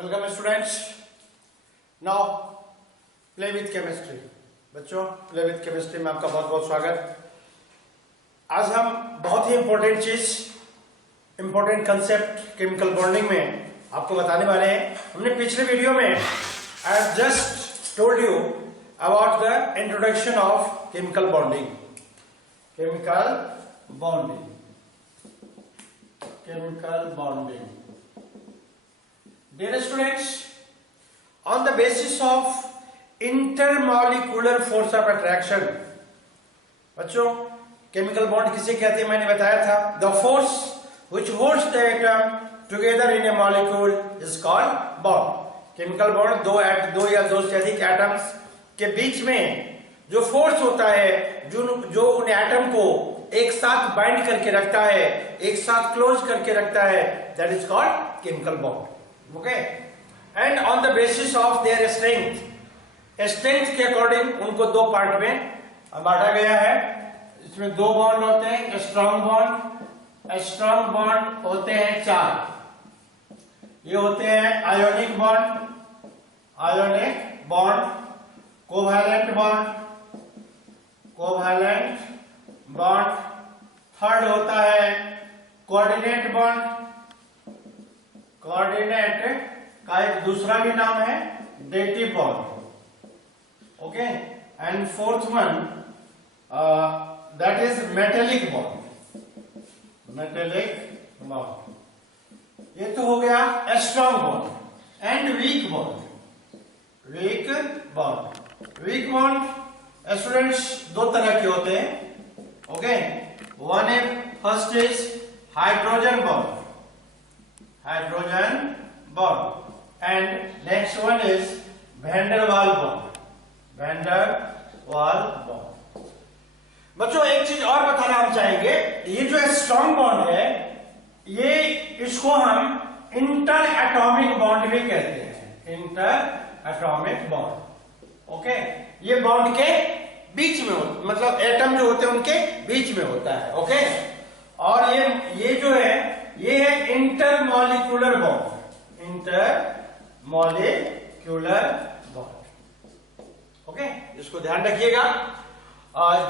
Welcome students. Now play with chemistry. बच्चों, play with chemistry में आपका बहुत बहुत स्वागत। आज हम बहुत ही इंपॉर्टेंट चीज, इंपॉर्टेंट कंसेप्ट केमिकल बॉन्डिंग में आपको बताने वाले हैं। हमने पिछले वीडियो में I have just told you about the introduction of chemical bonding. Chemical bonding, chemical bonding. Dear students, on the basis of intermolecular force of attraction, बच्चों केमिकल बॉन्ड किसे कहते हैं मैंने बताया था। The force which holds the atom together in a molecule is called bond. Chemical bond दो या दो से अधिक एटम्स के बीच में जो फोर्स होता है, जो उन एटम को एक साथ बाइंड करके रखता है, एक साथ क्लोज करके रखता है, that is called chemical bond. Okay, and on the basis of their strength, strength के अकॉर्डिंग उनको दो पार्ट में बांटा गया है। इसमें दो बॉन्ड होते हैं, स्ट्रॉन्ग बॉन्ड। स्ट्रॉन्ग बॉन्ड होते हैं चार। ये होते हैं ionic bond, ionic bond, covalent bond, covalent bond. Third होता है कोऑर्डिनेट बॉन्ड। कोऑर्डिनेट का एक दूसरा भी नाम है dative bond. Okay, and fourth one that is metallic bond. Metallic bond. ये तो हो गया strong bond. And weak bond, weak bond. Weak bond students दो तरह के होते हैं। Okay, one is first is hydrogen bond, hydrogen bond, and next one is van der Waals bond, van der Waals bond। बच्चों एक चीज और बताना हम चाहेंगे, ये जो स्ट्रॉन्ग बॉन्ड है, ये इसको हम इंटर एटॉमिक बॉन्ड भी कहते हैं। Inter atomic bond. ओके, ये बॉन्ड के बीच में मतलब एटम जो होते हैं उनके बीच में होता है। ओके, और ये जो है ये है intermolecular bond, intermolecular bond. Okay, इसको ध्यान रखिएगा।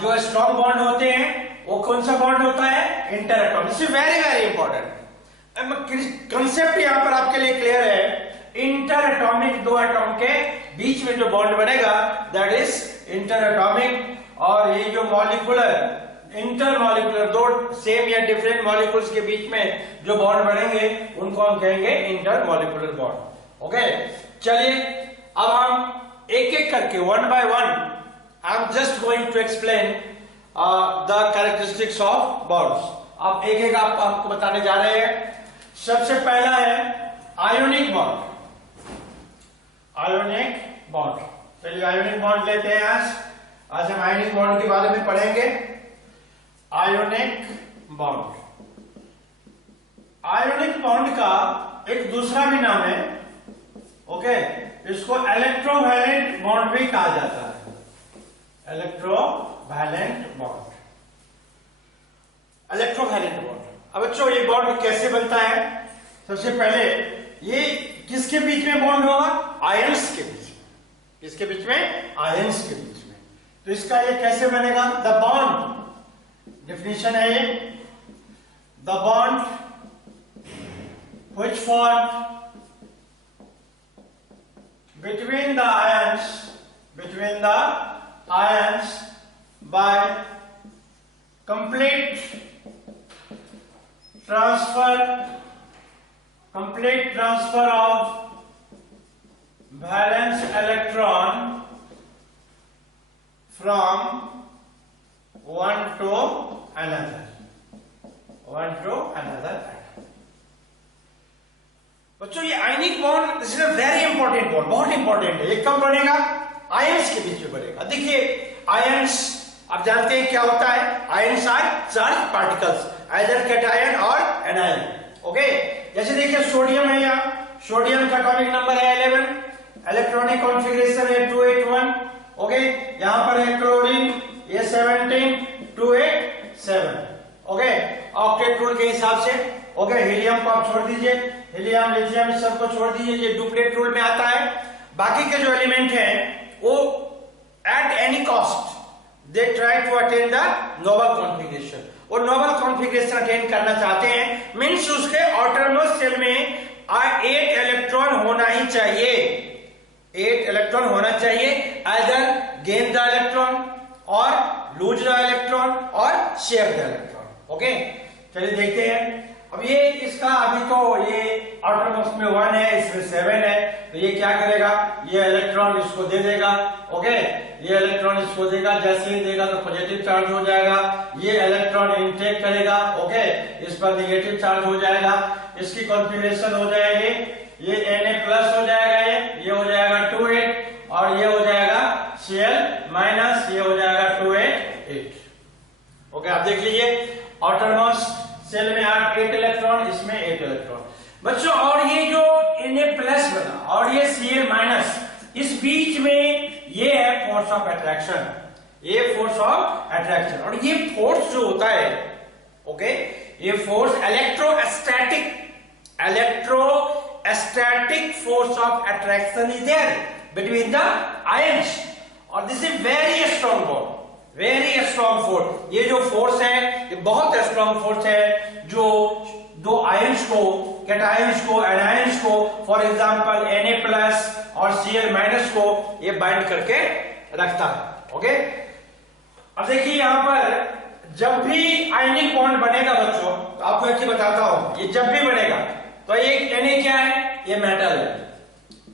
जो स्ट्रॉन्ग बॉन्ड होते हैं वो कौन सा बॉन्ड होता है? Inter atomic. This is very very important concept, यहां पर आपके लिए क्लियर है। इंटर एटॉमिक, दो एटॉम के बीच में जो बॉन्ड बनेगा दैट इज इंटर एटॉमिक। और ये जो मॉलिक्यूलर, इंटरमॉलिक्यूलर, दो सेम या डिफरेंट मॉलिक्यूल्स के बीच में जो बॉन्ड बनेंगे उनको हम कहेंगे इंटरमॉलिक्यूलर बॉन्ड। ओके, चलिए अब हम एक एक करके one by one I am just going to explain the characteristics of bonds. अब एक एक आपको बताने जा रहे हैं। सबसे पहला है आयोनिक बॉन्ड। आयोनिक बॉन्ड, चलिए आयोनिक बॉन्ड लेते हैं। आज हम आयोनिक बॉन्ड के बारे में पढ़ेंगे। आयोनिक बॉन्ड, आयोनिक बॉन्ड का एक दूसरा भी नाम है। ओके, इसको इलेक्ट्रोवैलेंट बॉन्ड भी कहा जाता है। Electrovalent bond, electrovalent bond. अब बच्चों ये बॉन्ड कैसे बनता है? सबसे पहले ये किसके बीच में बॉन्ड होगा? आयंस के बीच में। किसके बीच में? आयंस के बीच में। तो इसका ये कैसे बनेगा? द बॉन्ड, definition है ये, the bond which formed between the ions by complete transfer of valence electron from one to another, one to another atom। बच्चों ये आयनिक bond, this is a very important bond, बहुत important है। ये कब बनेगा? Ions के बीच में बनेगा। देखिए आयंस आप जानते हैं क्या होता है? Ions are charge particles, either cation or anion. Okay, जैसे देखिए सोडियम है, यहाँ सोडियम का एटॉमिक नंबर है 11, इलेक्ट्रॉनिक कॉन्फ़िगरेशन है 281। ओके, यहां पर है क्लोरीन, ये 17, 287। ओके, ऑक्टेट रूल के हिसाब से ओके, हीलियम को आप छोड़ दीजिए, हीलियम लिथियम इस सबको छोड़ दीजिए, ये डुप्लेट रूल में आता है। बाकी के जो एलिमेंट हैं वो at any cost they try to attain the noble configuration, वो नोबल कॉन्फिगरेशन अटेन करना चाहते हैं, मीन्स उसके ऑटोनोमस शेल में 8 इलेक्ट्रॉन होना ही चाहिए, 8 इलेक्ट्रॉन होना चाहिए, आइदर गेन द इलेक्ट्रॉन और लूज द इलेक्ट्रॉन और शेयर द इलेक्ट्रॉन। ओके, चलिए देखते हैं। अब ये इसका अभी तो ये ऑटोनोमस में 1 है, इसमें 7 है, तो ये क्या करेगा, ये इलेक्ट्रॉन इसको दे देगा। ओके, ये इलेक्ट्रॉन इसको देगा, जैसे ही देगा तो पॉजिटिव चार्ज हो जाएगा, ये इलेक्ट्रॉन इनटेक करेगा, ओके, इस पर नेगेटिव चार्ज हो जाएगा, इसकी कॉन्फिगरेशन हो जाएगी, ये Na+ हो जाएगा, ये हो जाएगा 2 8 और ये हो जाएगा Cl माइनस, ये हो जाएगा 2 8 8। ओके, आप देख लीजिए ऑटोनोमस सेल में 8 इलेक्ट्रॉन, इसमें 8 इलेक्ट्रॉन बच्चों। और ये जो Na+ बना और ये Cl-, इस बीच में ये है फोर्स ऑफ अट्रैक्शन, ये फोर्स ऑफ अट्रैक्शन। और ये फोर्स जो होता है, ओके, ये force electrostatic force of attraction is there between the ions, और this is very strong bond, very strong force. ये जो फोर्स है ये बहुत स्ट्रॉन्ग फोर्स है, जो दो आयंस को, कैटायंस को, एनायंस को, फॉर एग्जांपल Na+ और Cl- को ये बाइंड करके रखता है। ओके, अब देखिए यहां पर जब भी आयनिक बॉन्ड बनेगा बच्चों, तो आपको एक चीज बताता हूं, ये जब भी बनेगा तो ये Na क्या है, ये मेटल है।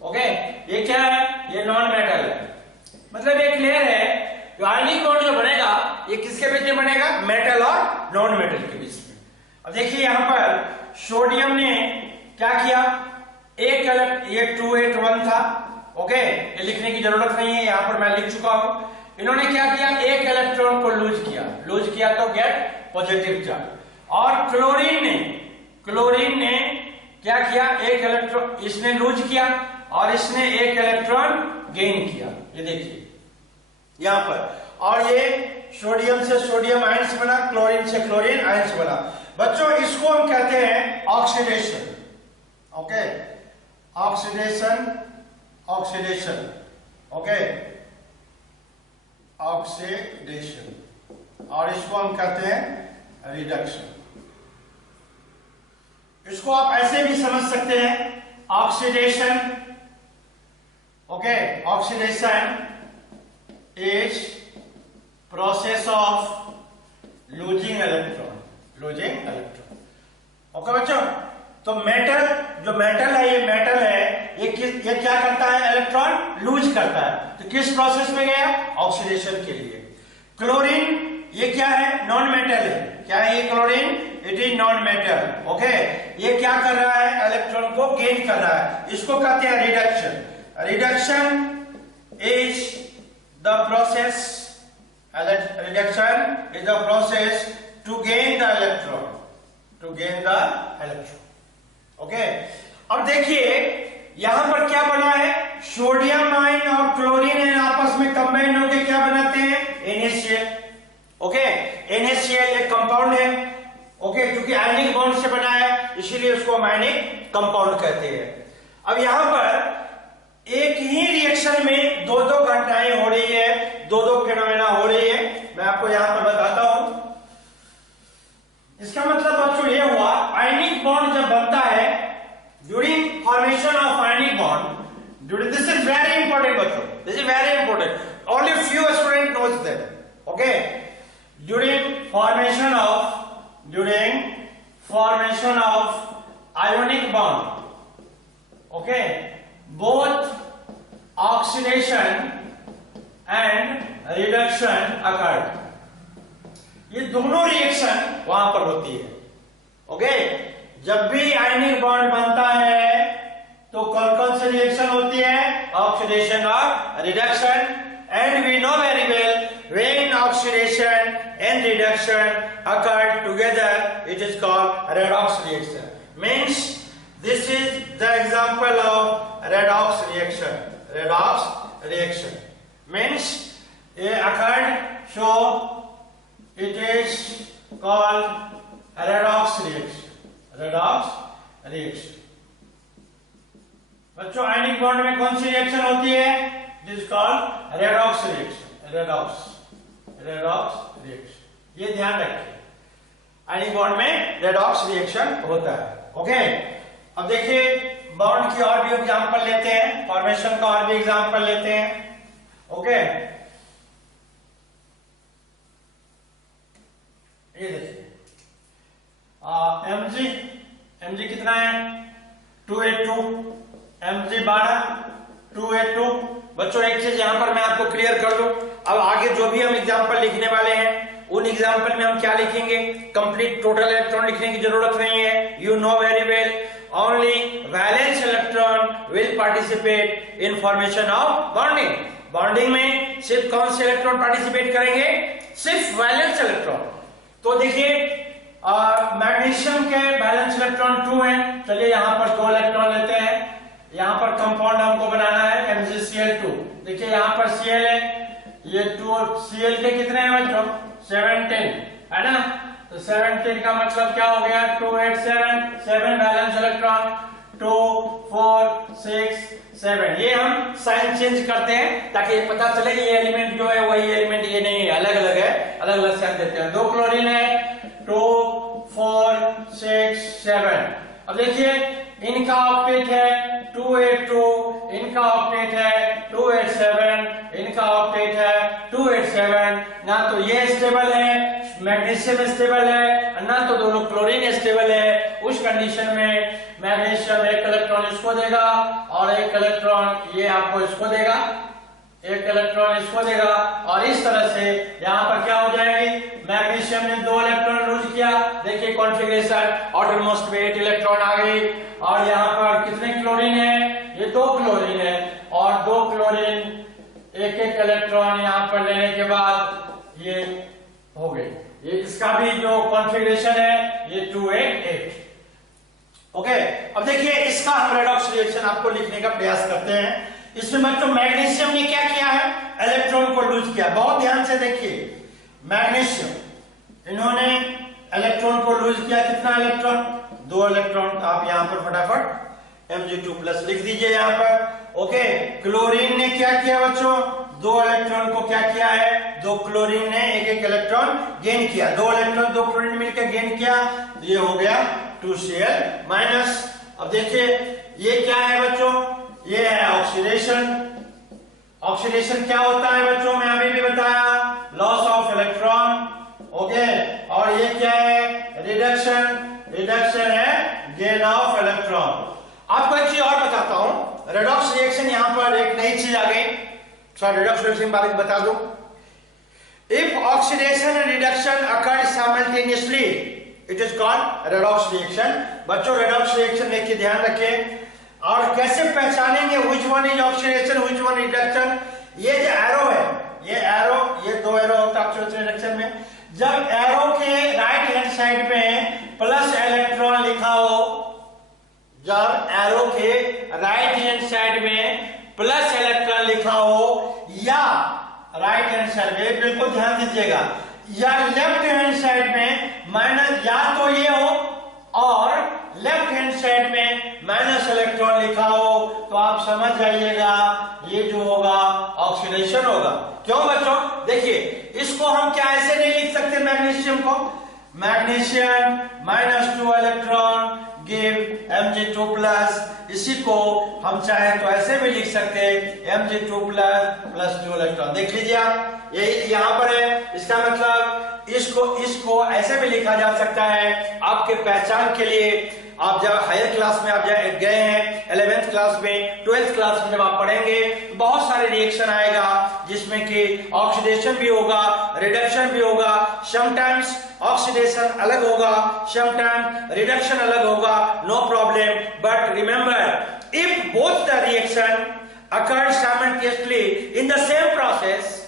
ओके, ये क्या है, ये नॉन मेटल है, मतलब एक लेयर है। जो आयनिक बॉन्ड जो बनेगा ये किसके बीच में बनेगा, मेटल और नॉन मेटल के बीच में। अब देखिए यहां पर सोडियम ने क्या किया, ये 2 8 1 था। ओके, ये लिखने की जरूरत नहीं है, यहां पर मैं लिख चुका हूं। इन्होंने क्या किया, एक इलेक्ट्रॉन को लूज किया तो गेट पॉजिटिव चार्ज। और क्लोरीन ने क्या किया, एक इलेक्ट्रॉन इसने लूज किया और इसने एक इलेक्ट्रॉन गेन किया, ये देखिए यहां पर। और ये सोडियम से सोडियम आयंस बना, क्लोरीन से क्लोरीन आयंस बना। बच्चों इसको हम कहते हैं oxidation. Okay, oxidation, okay, oxidation. और इसको हम कहते हैं रिडक्शन। इसको आप ऐसे भी समझ सकते हैं, oxidation, okay, oxidation is process of losing electron। Okay बच्चों, तो जो मेटल है, ये क्या करता है, इलेक्ट्रॉन लूज करता है। तो किस प्रोसेस में गया, ऑक्सीडेशन के लिए। क्लोरीन ये क्या है, नॉन मेटल है, क्या है ये chlorine, it is non metal. Okay, ये क्या कर रहा है, इलेक्ट्रॉन को गेन कर रहा है, इसको कहते हैं reduction. Reduction is the process to gain the electron, okay. अब देखिए यहां पर क्या बना है, सोडियम आयन और क्लोरीन आयन आपस में कंबाइन होकर क्या बनाते हैं, NaCl। ओके, NaCl एक कंपाउंड है, ओके, क्योंकि आयनिक बॉन्ड से बना है इसीलिए उसको हम आयनिक कंपाउंड कहते हैं। अब यहां पर एक ही रिएक्शन में दो घटनाएं हो रही है, दो फिनोमेना हो रही है, मैं आपको यहां पर बताता हूं। इसका मतलब बच्चों ये हुआ, आयनिक बॉन्ड जब बनता है, during formation of ionic bond, this is very important बच्चों, this is very important, only few student knows that. Okay, during formation of ionic bond, okay, both oxidation and reduction occurred। ये दोनों reaction वहां पर होती है। Okay, जब भी ionic bond बनता है तो कौन से रिएक्शन होती है, ऑक्सीडेशन और reduction. And we know very well when oxidation and reduction occur together, it is called redox reaction। Means this is the example of redox reaction means occurred, so it is called redox redox reaction. बच्चों ionic bond में कौन सी reaction होती है? This called redox reaction. Redox reaction, ये ध्यान रखिए, ionic bond में redox reaction होता है। ओके, अब देखिए बॉन्ड की और भी एग्जांपल लेते हैं, फॉर्मेशन का और भी एग्जांपल लेते हैं। ओके, ये देखिए Mg कितना है? 282, Mg 12, 282। बच्चों एक चीज यहां पर मैं आपको क्लियर कर दूं, अब आगे जो भी हम एग्जांपल लिखने वाले हैं उन एग्जांपल में हम क्या लिखेंगे? कंप्लीट टोटल इलेक्ट्रॉन लिखने की जरूरत नहीं है। You know very well, only valence electron will participate in formation of bonding. Bonding में सिर्फ कौन से इलेक्ट्रॉन पार्टिसिपेट करेंगे? सिर्फ वैलेंस इलेक्ट्रॉन। तो देखिए मैग्नीशियम के बैलेंस इलेक्ट्रॉन 2 हैं, चलिए यहां पर 2 इलेक्ट्रॉन लेते हैं। यहां पर कंपाउंड हमको बनाना है MgCl2। देखिए यहां पर Cl है, ये 2 Cl के कितने हैं बच्चों? 17 है ना, तो 17 का मतलब क्या हो गया? 287, 7 बैलेंस इलेक्ट्रॉन, 2 4 6 7। ये हम साइन चेंज करते हैं ताकि पता चले ये एलिमेंट जो है वही एलिमेंट ये नहीं है, अलग अलग है, अलग अलग साइन देते हैं। 2 क्लोरीन है, 2 4 6 7। अब देखिए इनका ऑक्टेट है 282, इनका ऑक्टेट है 287, इनका ऑक्टेट है 287। ना तो ये स्टेबल है, मैग्नीशियम स्टेबल है, ना तो दोनों क्लोरीन स्टेबल है। उस कंडीशन में मैग्नीशियम एक इलेक्ट्रॉन इसको देगा और एक इलेक्ट्रॉन ये आपको इसको देगा, एक इलेक्ट्रॉन इसको देगा, और इस तरह से यहां पर क्या हो जाएगी? मैग्नीशियम ने 2 इलेक्ट्रॉन लूज किया, देखिए कॉन्फ़िगरेशन आउटर मोस्ट में 8 इलेक्ट्रॉन आ गई। और यहां पर कितने क्लोरीन है? ये 2 क्लोरीन है, और 2 क्लोरीन एक एक इलेक्ट्रॉन यहां पर लेने के बाद ये हो गई। ये इसका भी जो कॉन्फ़िगरेशन है ये 288। ओके, अब देखिए इसका हम रेडॉक्स रिएक्शन आपको लिखने का प्रयास करते हैं। इसमें बच्चों मैग्नीशियम ने क्या किया है? इलेक्ट्रॉन को लूज किया। बहुत ध्यान से देखिए, मैग्नीशियम इन्होंने इलेक्ट्रॉन को लूज किया। कितना इलेक्ट्रॉन? 2 इलेक्ट्रॉन। आप यहां पर फटाफट Mg2+ लिख दीजिए यहां पर। ओके, क्लोरीन ने क्या किया बच्चों? 2 इलेक्ट्रॉन को क्या किया है? 2 क्लोरीन ने एक एक इलेक्ट्रॉन गेन किया। 2 इलेक्ट्रॉन 2 क्लोरीन मिलकर गेन किया, ये हो गया 2Cl-। अब देखिए ये क्या है बच्चों? ये है ऑक्सीडेशन। ऑक्सीडेशन क्या होता है बच्चों? मैं अभी भी बताया, लॉस ऑफ इलेक्ट्रॉन। ओके, और ये क्या है? रिडक्शन है गेन ऑफ इलेक्ट्रॉन। आपको एक चीज और बताता हूं, रेडॉक्स रिएक्शन यहां पर एक नई चीज आ गई। रेडॉक्स रिएक्शन के बारे में बता दूं। If oxidation and reduction occur simultaneously it is called redox reaction. बच्चों रेडॉक्स रिएक्शन देखिए, ध्यान रखें। और कैसे पहचानेंगे which one is oxidation which one reduction? ये जो एरो है, ये एरो, ये 2 एरो होता है ऑक्सीडेशन रिडक्शन में। जब एरो के राइट हैंड साइड में प्लस इलेक्ट्रॉन लिखा हो, जब एरो के राइट हैंड साइड में प्लस इलेक्ट्रॉन लिखा हो, या राइट हैंड साइड में, बिल्कुल ध्यान दीजिएगा, या लेफ्ट हैंड साइड में माइनस, या तो ये हो और लेफ्ट हैंड साइड में माइनस इलेक्ट्रॉन लिखा हो, तो आप समझ जाइएगा ये जो होगा ऑक्सीडेशन होगा। क्यों बच्चों? देखिए इसको हम क्या ऐसे नहीं लिख सकते मैग्नीशियम को? Magnesium -2 electron give Mg2+। इसी को हम चाहे तो ऐसे भी लिख सकते हैं Mg2+ 2 इलेक्ट्रॉन। देख लीजिए आप, ये यहां पर है, इसका मतलब इसको ऐसे भी लिखा जा सकता है। आपके पहचान के लिए आप जब हायर क्लास में आप गए हैं, 11th क्लास में, 12th क्लास में जब आप पढ़ेंगे, बहुत सारे रिएक्शन आएगा जिसमें कि ऑक्सीडेशन भी होगा, रिडक्शन भी होगा। समटाइम्स ऑक्सीडेशन अलग होगा, समटाइम्स रिडक्शन अलग होगा, no problem. But remember, if both the reaction occurred simultaneously in the same process,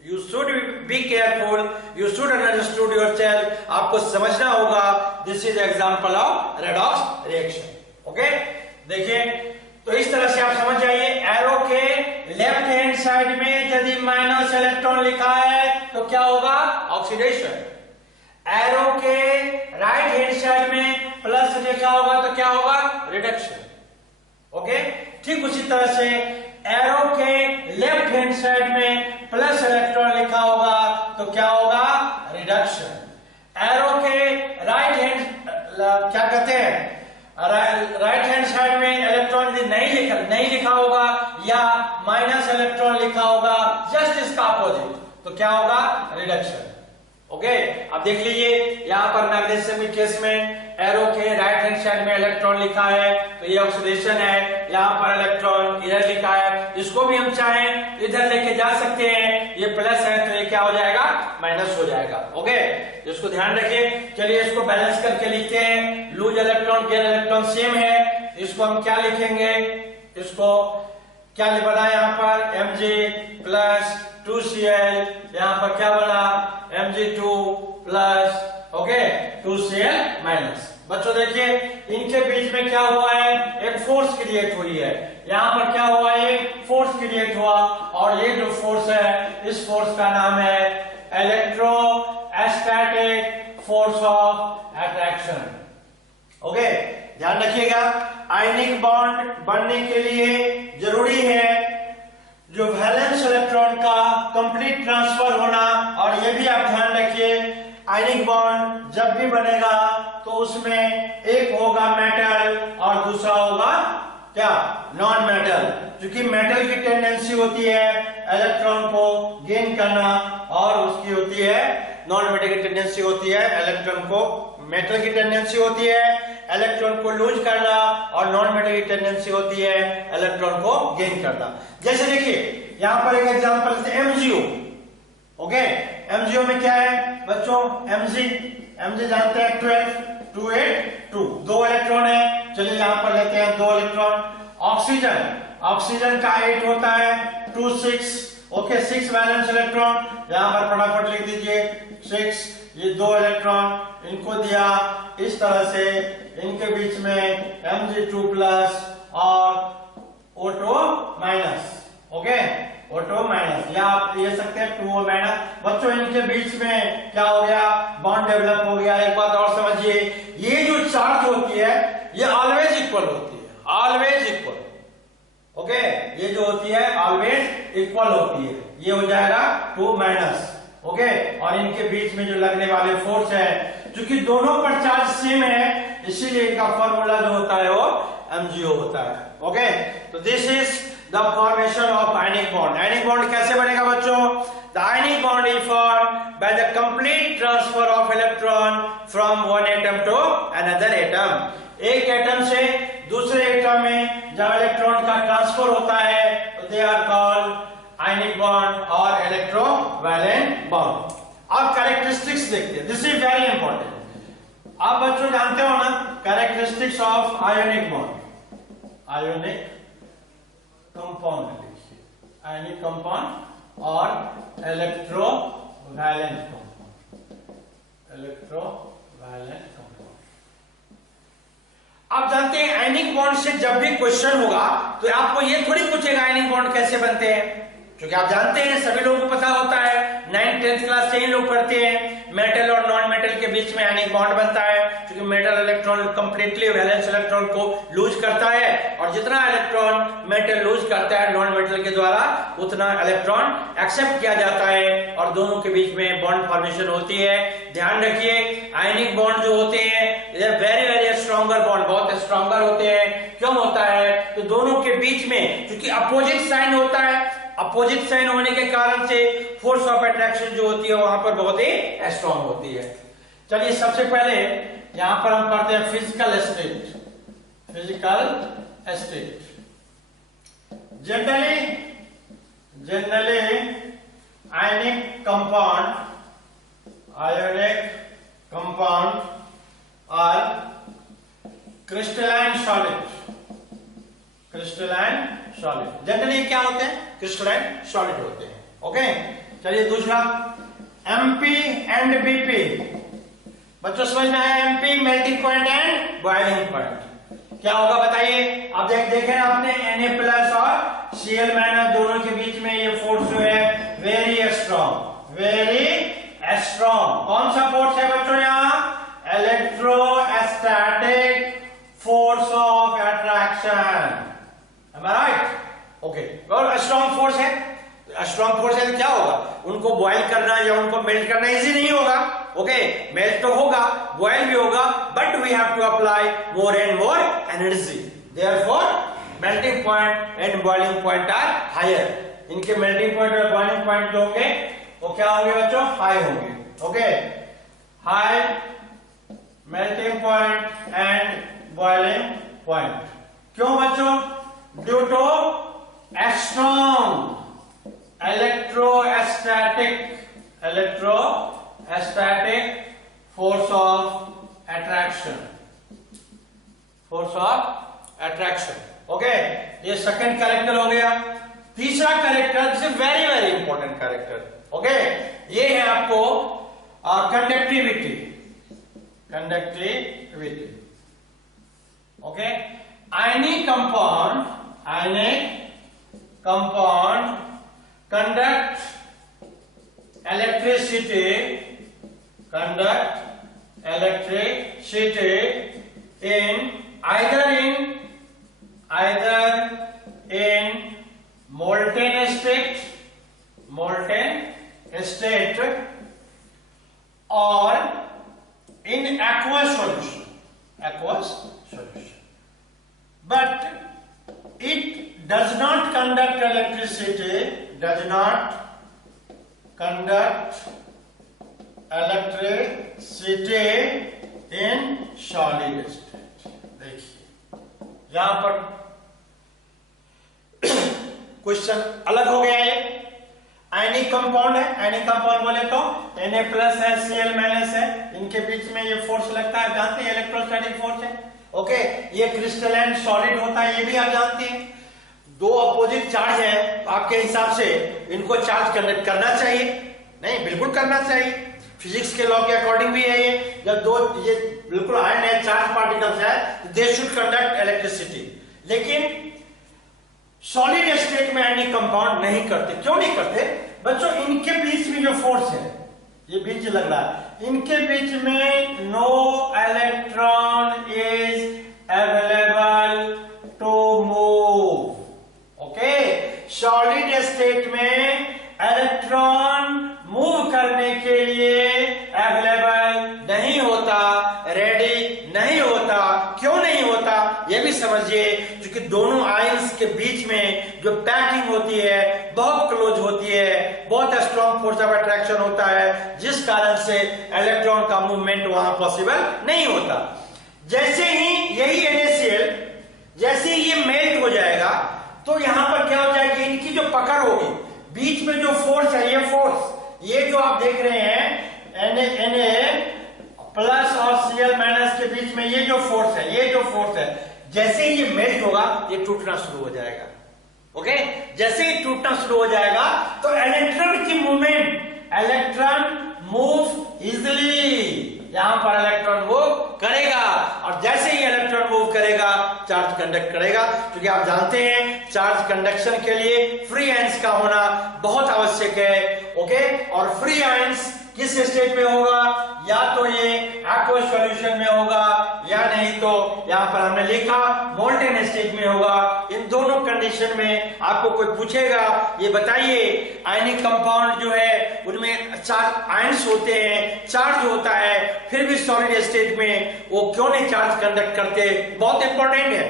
you should be careful, you should understood yourself, आपको समझना होगा। This is example of redox reaction. Okay? देखिए, तो इस तरह से आप समझ जाइए, एरो के लेफ्ट हैंड साइड में यदि माइनस इलेक्ट्रॉन लिखा है तो क्या होगा? ऑक्सीडेशन। एरो के राइट हैंड साइड में प्लस लिखा होगा तो क्या होगा, रिडक्शन। ओके, ठीक उसी तरह से एरो के लेफ्ट हैंड साइड में प्लस इलेक्ट्रॉन लिखा होगा तो क्या होगा, रिडक्शन। एरो के राइट हैंड क्या कहते हैं, राइट हैंड साइड में इलेक्ट्रॉन यदि नहीं लिखा होगा या माइनस इलेक्ट्रॉन लिखा होगा, जस्ट इसका अपोजिट, तो क्या होगा, रिडक्शन। ओके, अब देख लीजिए यहां पर मैग्नीशियम के केस में एरो के राइट हैंड साइड में इलेक्ट्रॉन लिखा है तो ये ऑक्सीडेशन है, यहां पर इलेक्ट्रॉन इधर लिखा है, इसको भी हम चाहें इधर लेके जा सकते हैं, ये प्लस है तो ये क्या हो जाएगा, माइनस हो जाएगा। ओके, इसको ध्यान रखिए। चलिए इसको बैलेंस करके लिखते हैं, loose electron gain electron same है, इसको हम क्या लिखेंगे, इसको क्या बना यहाँ पर Mg प्लस 2Cl, यहाँ पर क्या बना Mg2 plus, okay, 2Cl minus. बच्चों देखिए इनके बीच में क्या हुआ है, एक फोर्स क्रिएट हुई है, यहाँ पर क्या हुआ है, एक फोर्स क्रिएट हुआ, और ये जो फोर्स है इस फोर्स का नाम है electrostatic force of attraction. Okay, ध्यान रखिएगा, आयनिक बॉन्ड बनने के लिए जरूरी है जो वैलेंस इलेक्ट्रॉन का कंप्लीट ट्रांसफर होना, और ये भी आप ध्यान रखिए आयनिक बॉन्ड जब भी बनेगा तो उसमें एक होगा मेटल और दूसरा होगा क्या, नॉन मेटल। क्योंकि मेटल की टेंडेंसी होती है इलेक्ट्रॉन को गेन करना और उसकी होती है नॉन मेटल की टेंडेंसी होती है इलेक्ट्रॉन को, मेटल की टेंडेंसी होती है इलेक्ट्रॉन को लूज करना और नॉन मेटल की टेंडेंसी होती है इलेक्ट्रॉन को गेन करना। जैसे देखिए यहां पर एक एग्जांपल है MgO। ओके, MgO में क्या है बच्चों, Mg जानते हैं 12 2 8 2, 2 इलेक्ट्रॉन है। चलिए यहां पर लेते हैं 2 इलेक्ट्रॉन। ऑक्सीजन का 8 होता है 2 6, ओके, 6 वैलेंस इलेक्ट्रॉन, यहां पर फटाफट लिख दीजिए 6, ये 2 इलेक्ट्रॉन इनको दिया, इस तरह से इनके बीच में Mg2 प्लस और O2 minus. Okay, O2 minus, या आप ले सकते हैं 2O माइनस। बच्चों इनके बीच में क्या हो गया, बॉन्ड डेवलप हो गया। एक बात और समझिए, ये जो चार्ज होती है ये ऑलवेज इक्वल होती है, ऑलवेज इक्वल। ओके, ये जो होती है ऑलवेज इक्वल होती है, ये हो जाएगा 2 माइनस। ओके, और इनके बीच में जो लगने वाले फोर्स है, क्योंकि दोनों पर चार्ज सेम है इसीलिए इनका फॉर्मूला जो होता है वो MgO होता है। ओके, तो this is the formation of ionic bond. Ionic bond कैसे बनेगा बच्चों, the ionic bond is formed by the complete transfer of electron from one atom to another atom. एक एटम से दूसरे एटम में जब इलेक्ट्रॉन का ट्रांसफर होता है तो they are called ionic bond or electrovalent bond. अब कैरेक्टरिस्टिक्स देखते हैं, दिस इज वेरी इंपॉर्टेंट। आप बच्चों जानते हो ना characteristics of ionic bond, ionic compound लिखिए, आयनिक कंपाउंड और इलेक्ट्रोवैलेंट कंपाउंड, इलेक्ट्रोवैलेंट कंपाउंड। आप जानते हैं आयनिक बॉन्ड से जब भी क्वेश्चन होगा तो आपको ये थोड़ी पूछेगा आयनिक बॉन्ड कैसे बनते हैं, क्योंकि आप जानते हैं सभी लोगों को पता होता है, 9th 10th क्लास से ही लोग पढ़ते हैं मेटल और नॉन मेटल के बीच में आयनिक बॉन्ड बनता है, क्योंकि metal electron completely valence electron को लूज करता है, और जितना इलेक्ट्रॉन मेटल लूज करता है नॉन मेटल के द्वारा उतना इलेक्ट्रॉन एक्सेप्ट किया जाता है और दोनों के बीच में बॉन्ड फॉर्मेशन होती है। ध्यान रखिए आयनिक बॉन्ड जो होते हैं वेरी वेरी स्ट्रॉन्गर बॉन्ड, बहुत स्ट्रॉन्गर होते हैं। क्यों होता है, तो दोनों के बीच में क्योंकि अपोजिट साइन होता है, अपोजिट साइन होने के कारण से फोर्स ऑफ अट्रैक्शन जो होती है वहां पर बहुत ही स्ट्रॉन्ग होती है। चलिए सबसे पहले यहां पर हम पढ़ते हैं physical state. Physical state generally ionic compound और क्रिस्टलाइन सॉलिड जनरली क्या होते हैं, क्रिस्टलाइन सॉलिड होते हैं। ओके, चलिए दूसरा MP एंड BP। बच्चों समझ में आया, MP melting point and boiling point क्या होगा बताइए। आप देखें आपने Na प्लस और Cl माइनस दोनों के बीच में ये फोर्स जो है वेरी स्ट्रॉन्ग। कौन सा फोर्स है बच्चों, यहाँ electrostatic force of attraction. Am I right? Okay. और स्ट्रॉन्ग फोर्स है, स्ट्रॉन्ग फोर्स है तो क्या होगा, उनको बॉयल करना या उनको मेल्ट करना इजी नहीं होगा. ओके, मेल्ट तो होगा, बॉयल भी होगा, but we have to apply more and more energy. Therefore melting point and boiling point are higher. इनके मेल्टिंग पॉइंट और बॉइलिंग पॉइंट जो होंगे वो क्या होंगे बच्चों, हाई होंगे. Okay, high melting point and boiling point. क्यों बच्चों? Due to strong electrostatic force of attraction. Okay, ये सेकंड कैरेक्टर हो गया. तीसरा character, this is very very important character. Okay, ये है आपको conductivity. Okay, ionic compound conduct electricity in either in molten state or in aqueous solution. But it does not conduct electricity in solid state. देखिए यहां पर question अलग हो गया. ये आयनिक कंपाउंड है. आयनिक कंपाउंड बोले तो Na+ है, Cl- है, इनके बीच में ये फोर्स लगता है, जानते हैं, इलेक्ट्रोस्टैटिक फोर्स है. ओके, ये क्रिस्टलाइन सॉलिड होता है, ये भी आप जानते हैं. दो अपोजिट चार्ज है, तो आपके हिसाब से इनको चार्ज कंडक्ट करना चाहिए? नहीं, बिल्कुल करना चाहिए. फिजिक्स के लॉ के अकॉर्डिंग भी है ये. जब दो ये बिल्कुल आयन है, चार्ज पार्टिकल्स है, दे शुड कंडक्ट इलेक्ट्रिसिटी. लेकिन सॉलिड स्टेट में आयनिक कंपाउंड नहीं करते. क्यों नहीं करते बच्चों? इनके बीच में जो फोर्स है, ये बीच लग रहा है, इनके बीच में no electron is available to move. Okay, solid state में इलेक्ट्रॉन मूव करने के लिए अवेलेबल नहीं होता, रेडी नहीं होता. क्यों नहीं होता ये भी समझिए. क्योंकि दोनों आयंस के बीच में जो पैकिंग होती है बहुत क्लोज होती है, बहुत स्ट्रॉन्ग फोर्स ऑफ अट्रैक्शन होता है, जिस कारण से इलेक्ट्रॉन का मूवमेंट वहां पॉसिबल नहीं होता. जैसे ही यही NaCl जैसे ही ये मेल्ट हो जाएगा तो यहां पर क्या हो जाएगी, इनकी जो पकड़ होगी, बीच में जो फोर्स है, ये फोर्स, ये जो आप देख रहे हैं Na+ और Cl- के बीच में ये जो फोर्स है, जैसे ही ये मेल्ट होगा ये टूटना शुरू हो जाएगा. ओके, जैसे ही टूटना शुरू हो जाएगा तो इलेक्ट्रॉन मूव इजिली. यहां पर इलेक्ट्रॉन मूव करेगा, और जैसे ही इलेक्ट्रॉन मूव करेगा चार्ज कंडक्ट करेगा. क्योंकि आप जानते हैं चार्ज कंडक्शन के लिए फ्री आयंस का होना बहुत आवश्यक है. ओके, और फ्री आयंस किस स्टेट में होगा, या तो ये एक्वस सॉल्यूशन में होगा, या नहीं तो यहां पर हमने लिखा मोल्टेन स्टेट में होगा. इन दोनों कंडीशन में आपको कोई पूछेगा, ये बताइए आयनिक कंपाउंड जो है उनमें चार्ज आयंस होते हैं, चार्ज होता है, फिर भी सॉलिड स्टेट में वो क्यों नहीं चार्ज कंडक्ट करते? बहुत इंपॉर्टेंट है.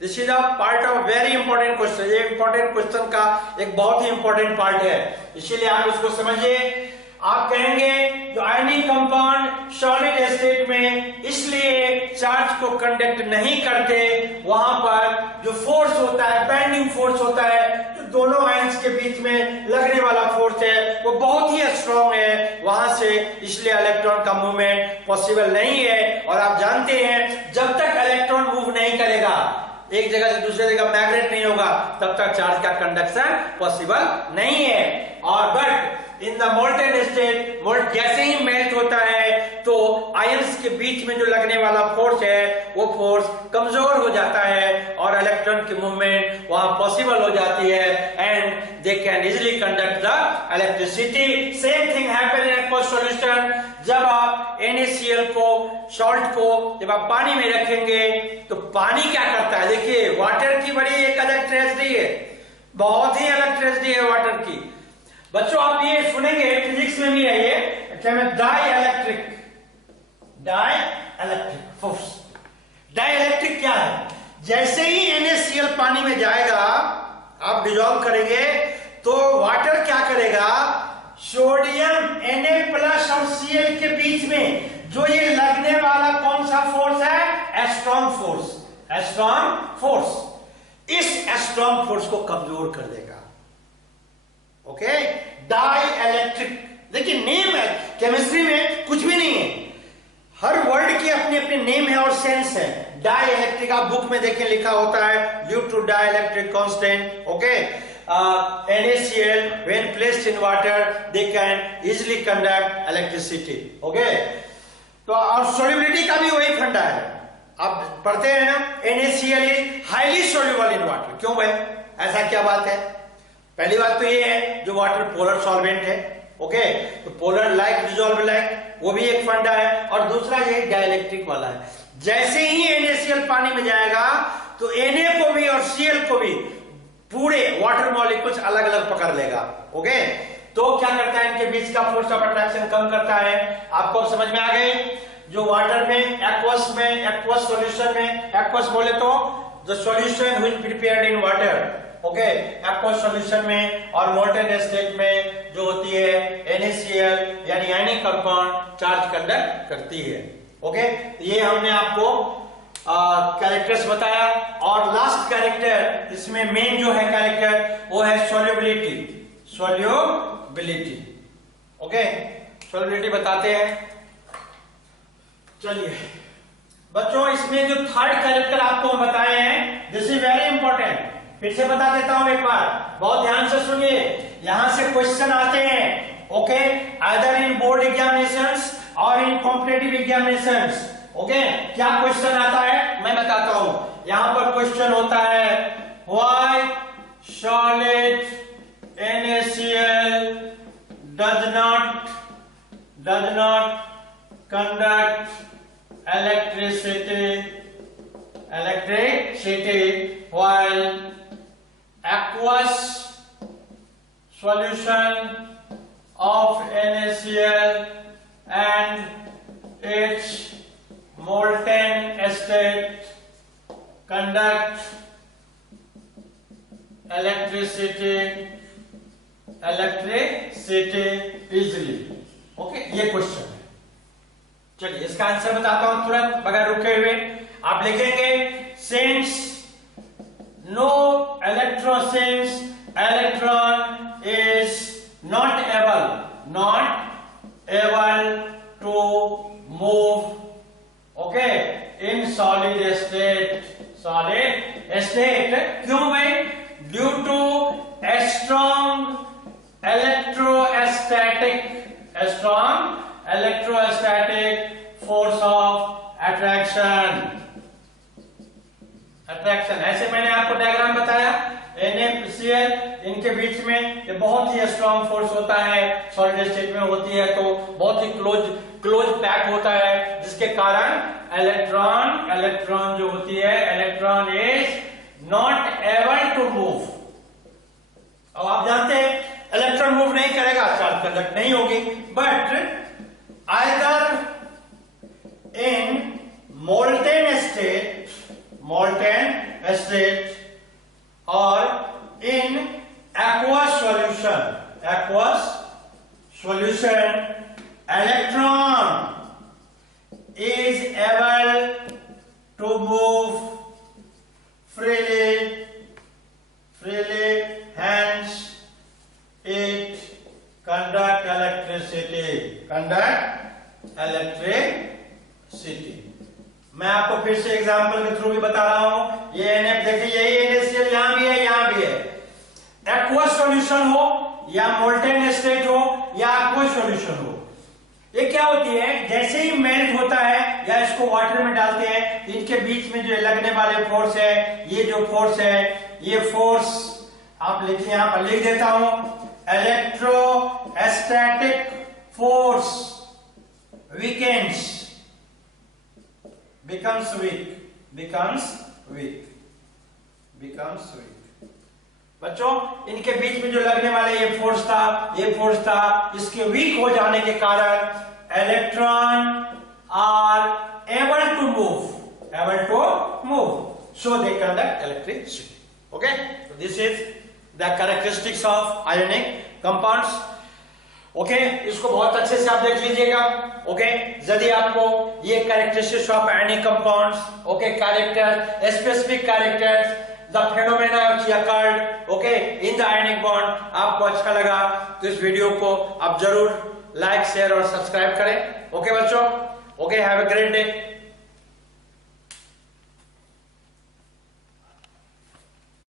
This is a part of very important question. ये इंपॉर्टेंट क्वेश्चन का एक बहुत ही इंपॉर्टेंट पार्ट है, इसीलिए आप इसको समझिए. आप कहेंगे जो आयनिक कंपाउंड सॉलिड स्टेट में इसलिए चार्ज को कंडक्ट नहीं करते, वहां पर जो फोर्स होता है, बाइंडिंग फोर्स होता है, जो दोनों आयंस के बीच में लगने वाला फोर्स है, वो बहुत ही स्ट्रॉन्ग है वहां से, इसलिए इलेक्ट्रॉन का मूवमेंट पॉसिबल नहीं है. और आप जानते हैं जब तक इलेक्ट्रॉन मूव नहीं करेगा, एक जगह से दूसरे जगह मैग्नेट नहीं होगा, तब तक चार्ज का कंडक्शन पॉसिबल नहीं है. और but in the molten state, जैसे ही मेल्ट होता है तो आयंस के बीच में जो लगने वाला फोर्स है वो फोर्स कमजोर हो जाता है और इलेक्ट्रॉन की मूवमेंट वहां पॉसिबल हो जाती है, and they can easily conduct the electricity. Same thing happen in aqueous solution. जब आप NaCl को, सॉल्ट को जब आप पानी में रखेंगे तो पानी क्या करता है, देखिए वाटर की बड़ी एक अलग ट्रेजेडी है, बहुत ही अलग ट्रेजेडी है वाटर की। बच्चों आप ये सुनेंगे, फिजिक्स में भी है ये, dielectric force. Dielectric क्या है, जैसे ही NaCl पानी में जाएगा, आप डिजॉल्व करेंगे तो वाटर क्या करेगा, सोडियम Na+ और Cl के बीच में जो ये लगने वाला कौन सा फोर्स है, स्ट्रॉन्ग फोर्स, इस स्ट्रॉन्ग फोर्स को कमजोर कर देगा। Okay, dielectric. देखिए नेम है, केमिस्ट्री में कुछ भी नहीं है, हर वर्ड की अपनी अपनी नेम है और सेंस है। डाई इलेक्ट्रिक आप बुक में देखें लिखा होता है, due to dielectric constant. Okay, NaCl when placed in water they can easily conduct electricity। Okay, तो और सोल्युबिलिटी का भी वही फंडा है, आप पढ़ते हैं ना, NaCl is highly soluble in water. क्यों भाई, ऐसा क्या बात है? पहली बात तो ये है, जो वाटर पोलर सॉल्वेंट है। ओके, तो पोलर लाइक डिसॉल्व लाइक, वो भी एक फंडा है। और दूसरा ये डाइलेक्ट्रिक वाला है, जैसे ही NaCl पानी में जाएगा तो Na को भी और Cl को भी पूरे वाटर मॉलिक्यूल्स अलग अलग पकड़ लेगा। ओके, तो क्या करता है, इनके बीच का फोर्स ऑफ अट्रैक्शन कम करता है। आपको समझ में आ गए, जो वाटर में एक्वस सॉल्यूशन में, एक्वस बोले तो the solution which prepared in water. Okay, aqueous solution में और मोल्टेन स्टेट में जो होती है NaCl यानी आयनिक कंपाउंड चार्ज कंडक्ट करती है। ओके, ये हमने आपको कैरेक्टर्स बताया। और लास्ट कैरेक्टर इसमें मेन जो है कैरेक्टर, वो है सोल्यूबिलिटी। ओके, सोल्यूबिलिटी बताते हैं। चलिए बच्चों, इसमें जो थर्ड कैरेक्टर आपको बताए हैं, दिस इज वेरी इंपॉर्टेंट, फिर से बता देता हूं एक बार, बहुत ध्यान से सुनिए, यहां से क्वेश्चन आते हैं। Okay, either in board examinations और इन कॉम्पिटिटिव एग्जामिनेशंस। ओके, क्या क्वेश्चन आता है मैं बताता हूं। यहां पर क्वेश्चन होता है, why solid NaCl does not conduct electricity while aqueous solution of NaCl and its molten state conduct electricity easily। Okay, ये क्वेश्चन है। चलिए इसका आंसर बताता हूं तुरंत बगैर रुके हुए। आप लिखेंगे, since no electron is not able to move, okay, in solid state। क्यों भाई, due to a strong electrostatic force of attraction। ऐसे मैंने आपको डायग्राम बताया, NaCl इनके बीच में ये बहुत ही स्ट्रॉन्ग फोर्स होता है, सॉलिड स्टेट में होती है तो बहुत ही क्लोज पैक होता है, जिसके कारण इलेक्ट्रॉन जो होती है, electron is not able to move. अब आप जानते हैं इलेक्ट्रॉन मूव नहीं करेगा, चार्ज कंडक्ट नहीं होगी। But either in molten state और इन aqueous solution electron is able to move freely, hence it conduct electricity। मैं आपको फिर से एग्जांपल के थ्रू भी बता रहा हूं। ये NF देखिए, यही NaCl यहां भी है, यहां भी है। एक्वस सॉल्यूशन हो या मोल्टेन स्टेट हो या एक्वस सॉल्यूशन हो, ये क्या होती है, जैसे ही मेल्ट होता है या इसको वाटर में डालते हैं, इनके बीच में जो लगने वाले फोर्स है, ये जो फोर्स है, ये फोर्स आप लिखिए, यहां पर लिख देता हूं, electrostatic force becomes weak। becomes weak, बच्चों इनके बीच में जो लगने वाले ये फोर्स था, इसके वीक हो जाने के कारण electron are able to move, so they conduct electricity. Okay, so this is the characteristics of ionic compounds. Okay, इसको बहुत अच्छे से आप देख लीजिएगा. Okay, यदि आपको ये characteristics of ionic compounds, okay, specific characters, the phenomena which occurred, okay, in the ionic bond आपको अच्छा लगा तो इस वीडियो को आप जरूर लाइक, शेयर और सब्सक्राइब करें. Okay बच्चों, okay, have a great day.